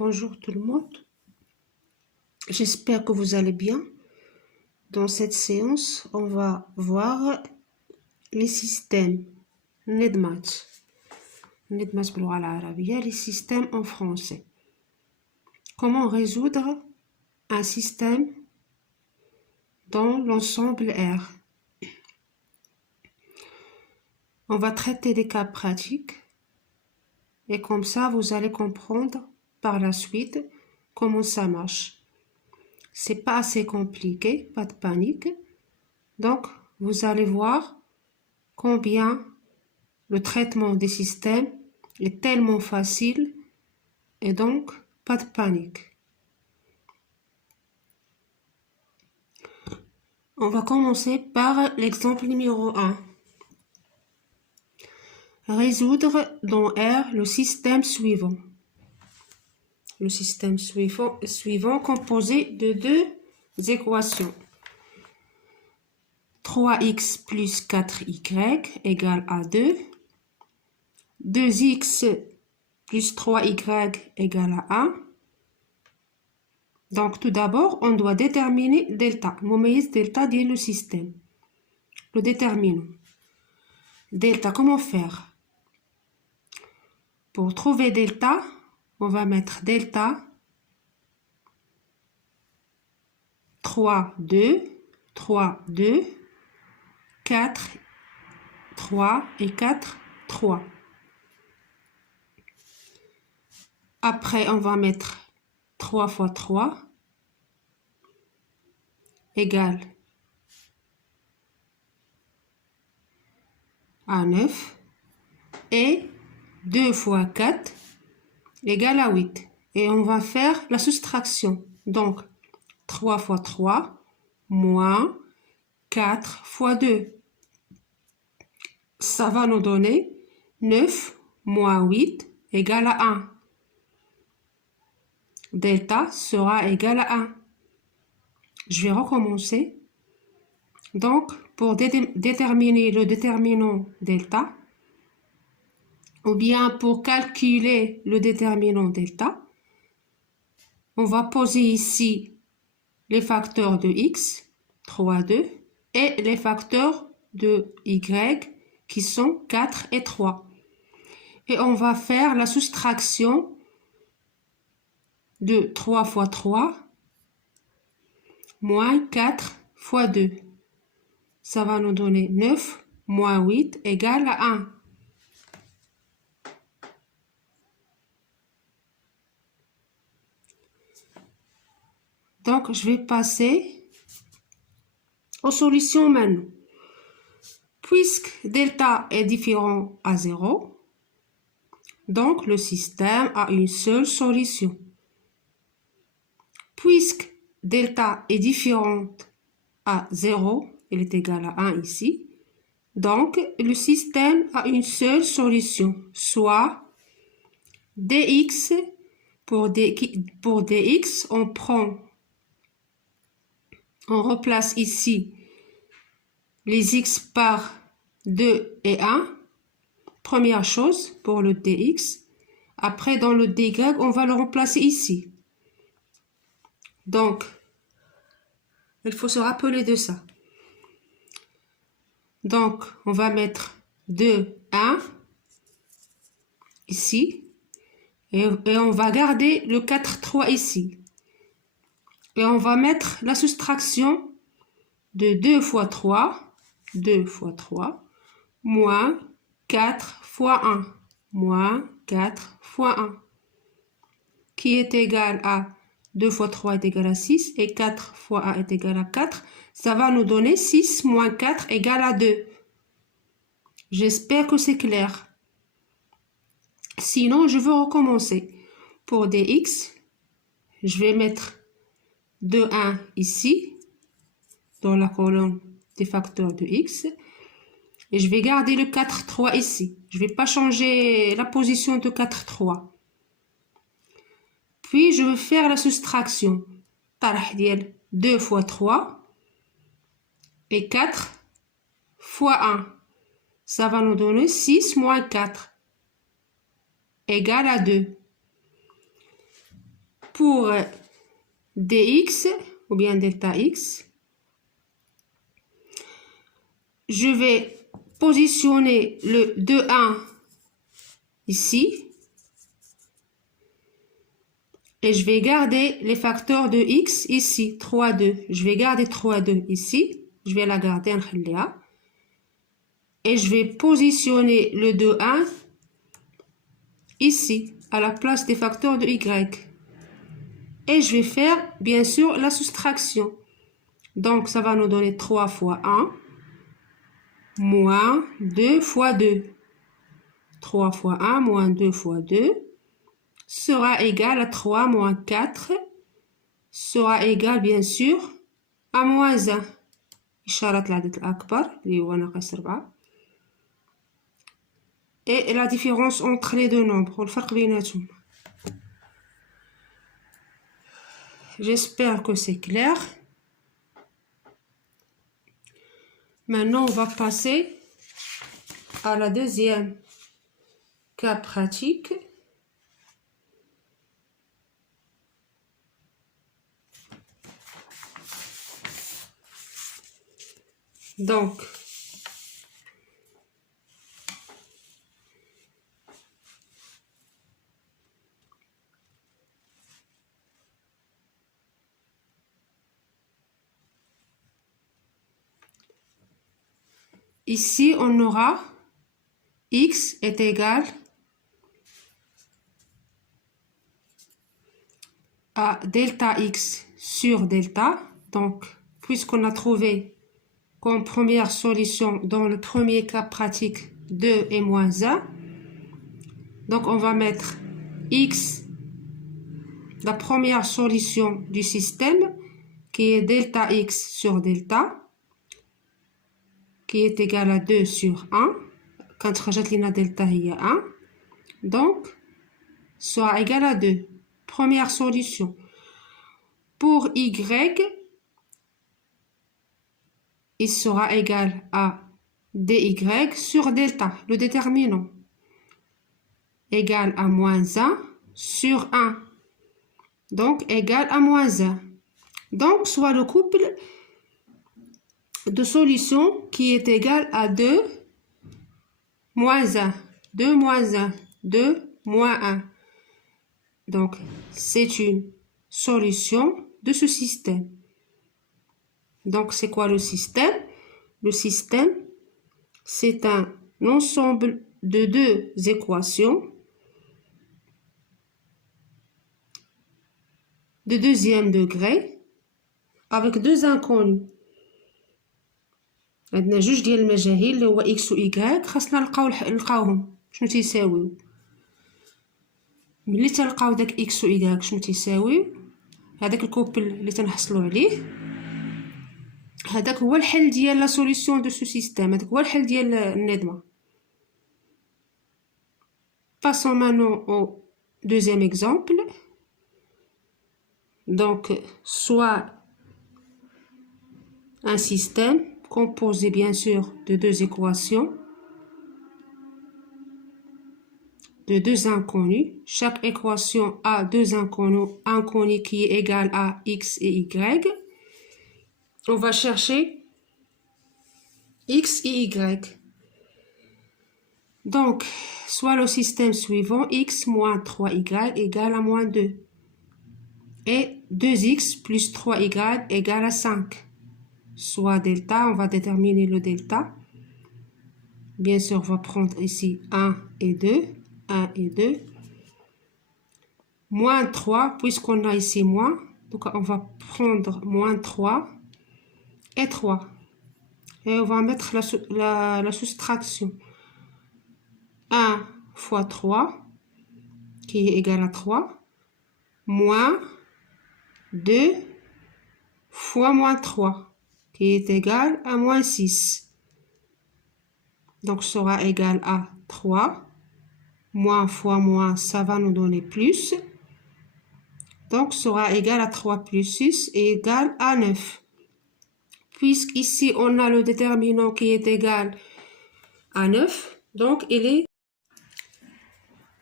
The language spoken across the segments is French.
Bonjour tout le monde, j'espère que vous allez bien. Dans cette séance, on va voir les systèmes NEDMAT باللغة العربية, les systèmes en français. Comment résoudre un système dans l'ensemble R. On va traiter des cas pratiques et comme ça vous allez comprendre par la suite comment ça marche. C'est pas assez compliqué, pas de panique. Donc, vous allez voir combien le traitement des systèmes est tellement facile et donc pas de panique. On va commencer par l'exemple numéro 1. Résoudre dans R le système suivant. Le système suivant composé de deux équations. 3x plus 4y égale à 2. 2x plus 3y égale à 1. Donc tout d'abord, on doit déterminer delta. مميز delta dit le système. Le déterminant. Delta, comment faire? Pour trouver delta, on va mettre delta 3, 2, 3, 2, 4, 3 et 4, 3. Après, on va mettre 3 fois 3 égale à 9 et 2 fois 4 égale à 8. Et on va faire la soustraction. Donc, 3 fois 3 moins 4 fois 2. Ça va nous donner 9 moins 8 égale à 1. Delta sera égal à 1. Je vais recommencer. Donc, pour déterminer le déterminant delta, ou bien pour calculer le déterminant delta, on va poser ici les facteurs de x, 3, 2, et les facteurs de y, qui sont 4 et 3. Et on va faire la soustraction de 3 fois 3 moins 4 fois 2. Ça va nous donner 9 moins 8 égale à 1. Donc, je vais passer aux solutions maintenant. Puisque delta est différent à 0, donc le système a une seule solution. Puisque delta est différente à 0, elle est égale à 1 ici, donc le système a une seule solution, soit dx. Pour dx, on replace ici les x par 2 et 1. Première chose pour le dx. Après, dans le dy, on va le remplacer ici. Donc, il faut se rappeler de ça. Donc, on va mettre 2, 1 ici. Et on va garder le 4, 3 ici. Et on va mettre la soustraction de 2 fois 3, 2 fois 3, moins 4 fois 1, moins 4 fois 1, qui est égal à 2 fois 3 est égal à 6 et 4 fois 1 est égal à 4. Ça va nous donner 6 moins 4 égale à 2. J'espère que c'est clair. Sinon, je veux recommencer. Pour dx, je vais mettre 2, 1 ici, dans la colonne des facteurs de x. Et je vais garder le 4, 3 ici. Je ne vais pas changer la position de 4, 3. Puis, je vais faire la soustraction. 2 fois 3 et 4 fois 1. Ça va nous donner 6 moins 4 égale à 2. pour dx ou bien delta x, je vais positionner le 2,1 ici et je vais garder les facteurs de x ici, 3, 2. Je vais garder 3, 2 ici, je vais la garder et je vais positionner le 2,1 ici, à la place des facteurs de y. Et je vais faire, bien sûr, la soustraction. Donc, ça va nous donner 3 fois 1 moins 2 fois 2. 3 fois 1 moins 2 fois 2 sera égal à 3 moins 4 sera égal, bien sûr, à moins 1. إشارة العدد الأكبر اللي هو ناقص 4. Et la différence entre les deux nombres, والفرق بيناتهم. J'espère que c'est clair. Maintenant, on va passer à la deuxième cas pratique. Donc, ici, on aura x est égal à delta x sur delta. Donc, puisqu'on a trouvé comme première solution dans le premier cas pratique 2 et moins 1, donc on va mettre x, la première solution du système, qui est delta x sur delta, qui est égal à 2 sur 1. Quand خرجت لنا delta هي 1, donc sera égal à 2. Première solution. Pour y, il sera égal à dy sur delta, le déterminant, égal à moins 1 sur 1. Donc égal à moins 1. Donc soit le couple de solutions qui est égal à 2 moins 1, 2 moins 1, 2 moins 1. Donc, c'est une solution de ce système. Donc, c'est quoi le système? Le système, c'est un ensemble de deux équations de deuxième degré avec deux inconnus. عندنا جوج ديال المجاهيل اللي هو x و y، خاصنا نلقاوهم شنو تيساويو. ملي تلقاو داك x و y شنو تيساويو، هذاك الكوبل اللي تنحصلوا عليه، هذاك هو الحل ديال لا سوليسيون دو سو سيستيم، هذاك هو الحل ديال النظمه. Passons maintenant au deuxième exemple. Donc, soit un système composé bien sûr de deux équations, de deux inconnus. Chaque équation a deux inconnus qui est égal à x et y. On va chercher x et y. Donc, soit le système suivant, x moins 3y égale à moins 2. Et 2x plus 3y égale à 5. Soit delta, on va déterminer le delta. Bien sûr, on va prendre ici 1 et 2. 1 et 2. Moins 3, puisqu'on a ici moins. Donc, on va prendre moins 3 et 3. Et on va mettre la soustraction. 1 fois 3, qui est égal à 3, moins 2 fois moins 3, qui est égal à moins 6. Donc, sera égal à 3. Moins fois moins, ça va nous donner plus. Donc, sera égal à 3 plus 6 est égal à 9. Puisqu'ici, on a le déterminant qui est égal à 9. Donc, il est...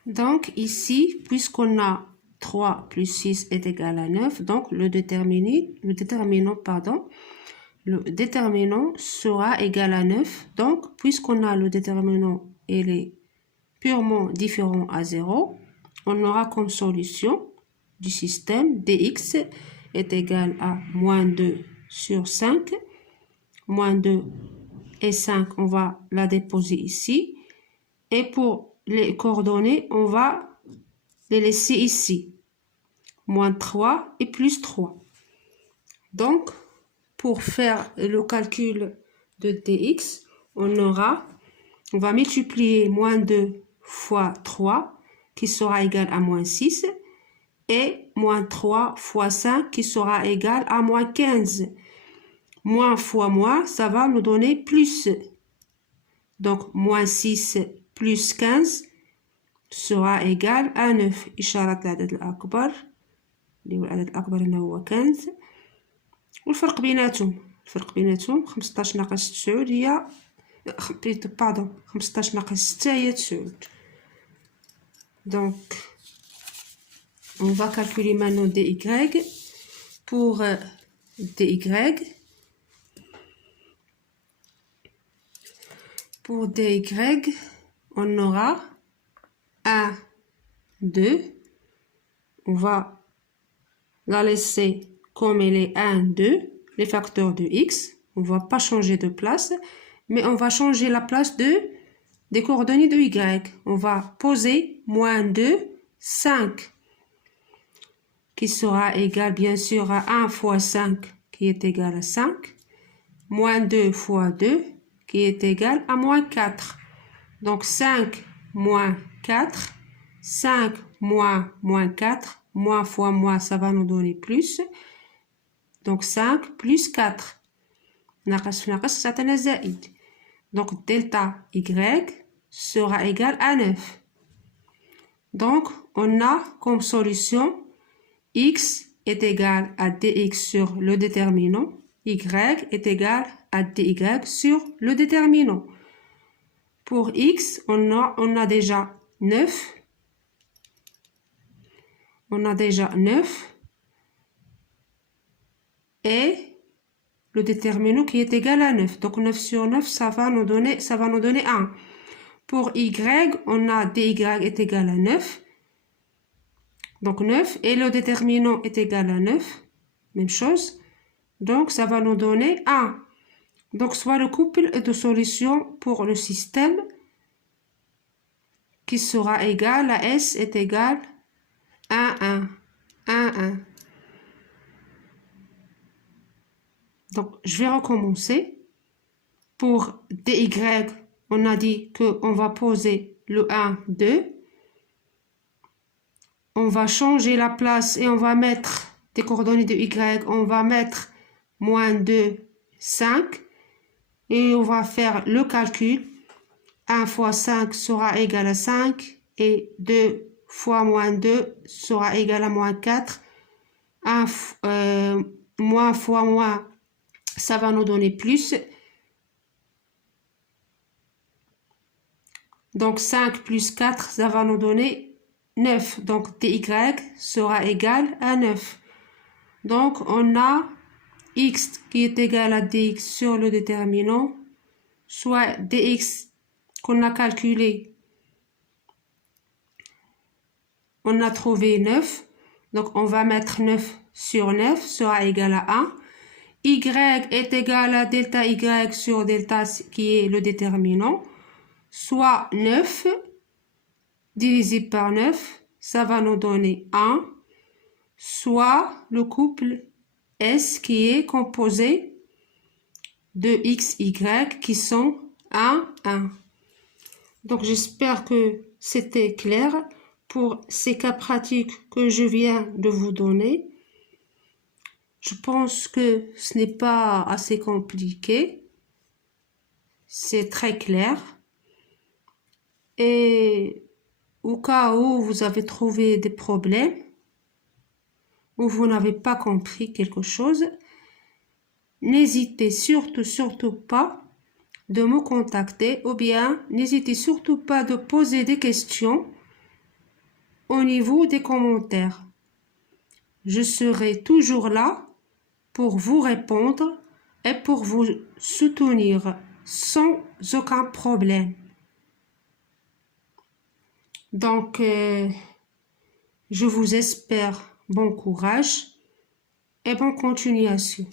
Donc, ici, puisqu'on a 3 plus 6 est égal à 9. Donc, le déterminant sera égal à 9. Donc, puisqu'on a le déterminant, il est purement différent à 0, on aura comme solution du système dx est égal à moins 2 sur 5. Moins 2 et 5, on va la déposer ici. Et pour les coordonnées, on va les laisser ici. Moins 3 et plus 3. Donc, pour faire le calcul de dx, on va multiplier moins 2 fois 3, qui sera égal à moins 6, et moins 3 fois 5, qui sera égal à moins 15. Moins fois moins, ça va nous donner plus. Donc, moins 6 plus 15 sera égal à 9. إشارة العدد الأكبر اللي هو العدد الأكبر هنا هو 15. والفرق بيناتهم 15 ناقص 9 هي 15 ناقص 6 هي 9. Donc, on va calculer maintenant dy. Pour dy, on aura 1, 2. On va la laisser comme elle est 1, 2, les facteurs de x. On ne va pas changer de place, mais on va changer la place des coordonnées de y. On va poser moins 2, 5, qui sera égal bien sûr à 1 fois 5, qui est égal à 5, moins 2 fois 2, qui est égal à moins 4. Donc 5 moins 4, 5 moins 4, moins fois moins, ça va nous donner plus. Donc 5 plus 4. Donc delta y sera égal à 9. Donc on a comme solution x est égal à dx sur le déterminant, y est égal à dy sur le déterminant. Pour x, on a déjà 9. On a déjà 9. Et le déterminant qui est égal à 9. Donc 9 sur 9, ça va nous donner 1. Pour y, on a dy est égal à 9. Donc 9. Et le déterminant est égal à 9. Même chose. Donc ça va nous donner 1. Donc soit le couple de solutions pour le système qui sera égal à S est égal à 1. 1, 1. Donc, je vais recommencer. Pour dy, on a dit qu'on va poser le 1, 2. On va changer la place et on va mettre des coordonnées de y. On va mettre moins 2, 5. Et on va faire le calcul. 1 fois 5 sera égal à 5. Et 2 fois moins 2 sera égal à moins 4. Moins fois moins, ça va nous donner plus. Donc 5 plus 4, ça va nous donner 9. Donc dy sera égal à 9. Donc on a x qui est égal à dx sur le déterminant, soit dx qu'on a calculé. On a trouvé 9. Donc on va mettre 9 sur 9 sera égal à 1. Y est égal à delta y sur delta qui est le déterminant, soit 9 divisé par 9, ça va nous donner 1, soit le couple S qui est composé de x, y qui sont 1, 1. Donc j'espère que c'était clair pour ces cas pratiques que je viens de vous donner. Je pense que ce n'est pas assez compliqué. C'est très clair. Et au cas où vous avez trouvé des problèmes, ou vous n'avez pas compris quelque chose, n'hésitez surtout pas de me contacter, ou bien n'hésitez surtout pas de poser des questions au niveau des commentaires. je serai toujours là pour vous répondre et pour vous soutenir sans aucun problème. Donc, je vous espère bon courage et bonne continuation.